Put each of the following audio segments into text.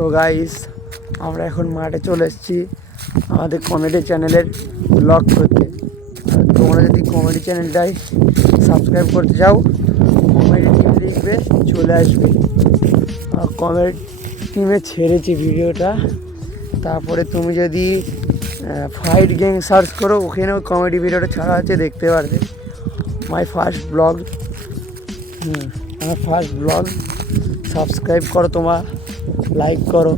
So guys, আমরা এখন মাঠে চলে এসেছি আমাদের কমেডি চ্যানেলের ব্লগ করতে। তোমরা যদি কমেডি চ্যানেলটাই সাবস্ক্রাইব করতে চাও, কমেডি টিম লিখবে, চলে আসবে। কমেডি টিমে ছেড়েছি ভিডিওটা। তারপরে তুমি যদি ফাইট গ্যাং সার্চ করো, ওখানেও কমেডি ভিডিওটা ছাড়া আছে, দেখতে পারবে। মাই ফার্স্ট ব্লগ, আমার ফার্স্ট ব্লগ। সাবস্ক্রাইব করো, তোমার লাইক করো।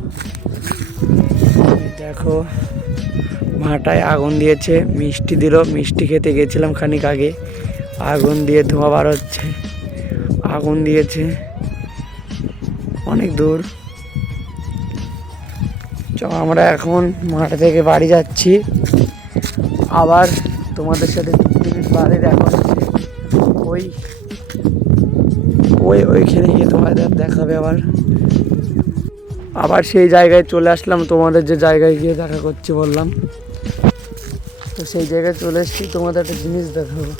দেখো মাথায় আগুন দিয়েছে, মিষ্টি দিল, মিষ্টি খেতে গেছিলাম খানিক আগে, আগুন দিয়ে ধোঁয়া বার হচ্ছে। আগুন দিয়েছে অনেক দূর। আমরা এখন মাঠ থেকে বাড়ি যাচ্ছি। আবার তোমাদের সাথে 2 মিনিট বাদে দেখা হচ্ছে। ওইখানে গিয়ে তোমাদের দেখাবে। আবার সেই জায়গায় চলে আসলাম, তোমাদের যে জায়গায় গিয়ে দেখা করছি বললাম, তো সেই জায়গায় চলে এসেছি। তোমাদের একটা জিনিস দেখাবো।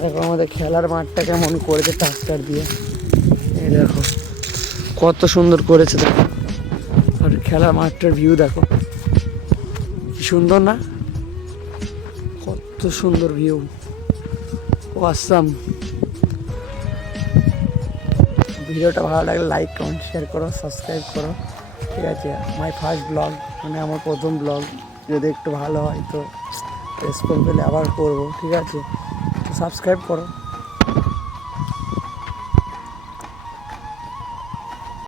দেখো আমাদের খেলার মাঠটা কেমন করেছে ট্রাক্টর দিয়ে। এই দেখো কত সুন্দর করেছে, দেখো। আর খেলার মাঠটার ভিউ দেখো, কি সুন্দর না? কত সুন্দর ভিউ, অসাম। ভিডিওটা ভালো লাগলে লাইক, কমেন্ট, শেয়ার করো, সাবস্ক্রাইব করো, ঠিক আছে? মাই ফার্স্ট ব্লগ, মানে আমার প্রথম ব্লগ। যদি একটু ভালো হয় তো রেসপন্স পেলে আবার করবো, ঠিক আছে? সাবস্ক্রাইব করো।